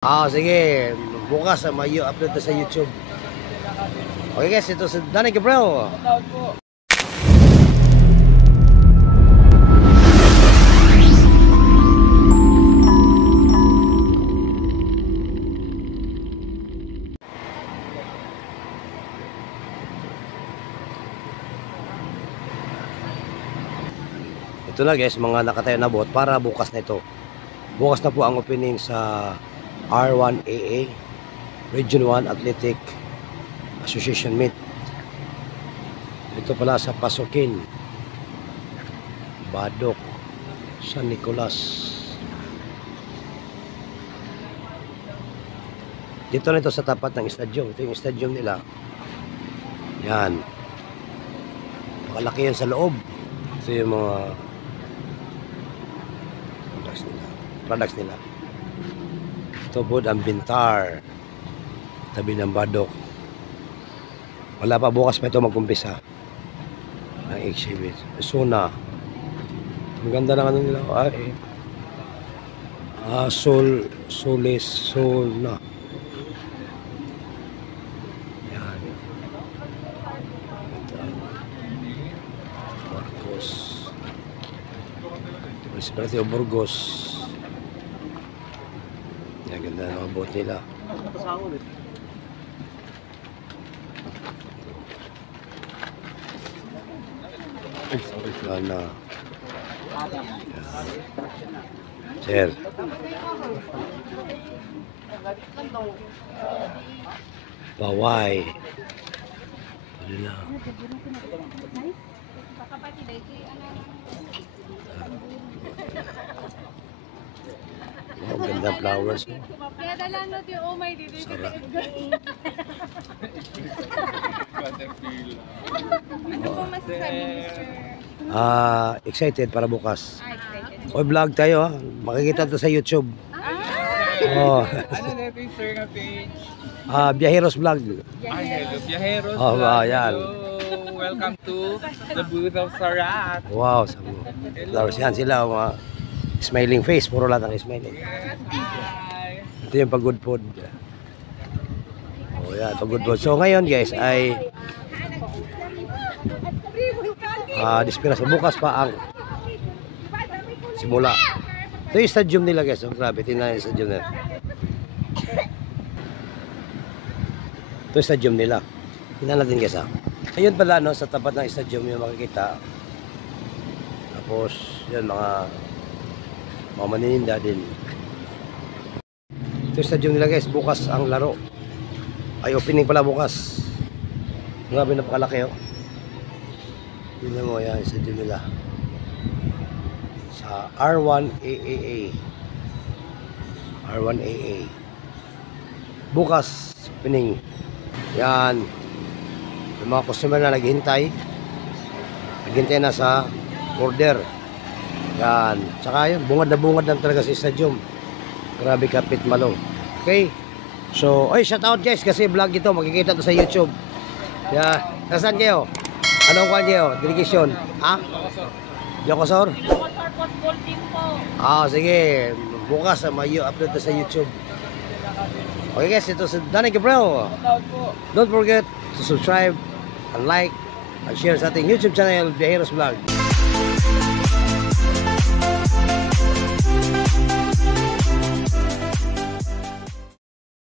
Sige. Bukas may upload na sa YouTube. Okay guys, ito si Danny Gabriel. Ito na guys, mga nakatayo na boat para bukas na ito. Bukas na po ang opening sa R1AA Region 1 Athletic Association Meet. Ito pala sa Pasukin, Badok, San Nicolas. Dito na ito sa tapat ng stadium. Ito yung stadium nila. Yan. Makalaki yan sa loob. Ito yung mga products nila. Ito po ang Bintar, tabi ng Badok. Wala pa, bukas pa ito mag-umpisa ang exhibit. Sona, ang ganda ng ano nila. Solis Sona. Yan. Burgos, Municipality of Burgos. Ang ganda ng mga boat nila. Sana. Sir. Paway. Ano na? Ang ganda flowers. Sarap. Excited para bukas. O vlog tayo ha. Makikita to sa YouTube. Ano na ito yung sir na page? Biyaheros Vlog. Biyaheros Oh, Vlog. yan. Hello. Welcome to the booth of Sarat. Wow, flowers yan sila. Smiling face, puro lahat ang smiling. Hi. Ito yung pag-good food. Oh, yan, pag-good food. So ngayon guys ay dispira sa bukas pa ang simula. Ito yung stadium nila guys. Oh, grabe, tingnan yung stadium nila. Ito yung stadium nila. Tingnan natin guys ha. Ayun pala no, sa tapat ng stadium yung makikita. Tapos yan mga manininda din. Ito yung stadium nila guys. Bukas ang laro. Ay opening pala bukas. Grabe, napakalaki oh. Tingnan mo yan, stadium nila. Sa R1AA. R1AA. Bukas opening. Yan. Yung mga customer na naghihintay. Naghihintay na sa order. Yan. Tsaka yun, bungad na bungad lang talaga sa stadium. Grabe kapit malo. Okay. So, shout out guys kasi vlog ito. Makikita to sa YouTube. Yan. Nasaan kayo? Anong kwan kayo? Delegation? Ha? Jokosor? Jokosor Football Team po. Sige. Bukas may upload na sa YouTube. Okay guys, ito si Danny Gabriel. Don't forget to subscribe and like and share sa ating YouTube channel, Biyaheros Vlog.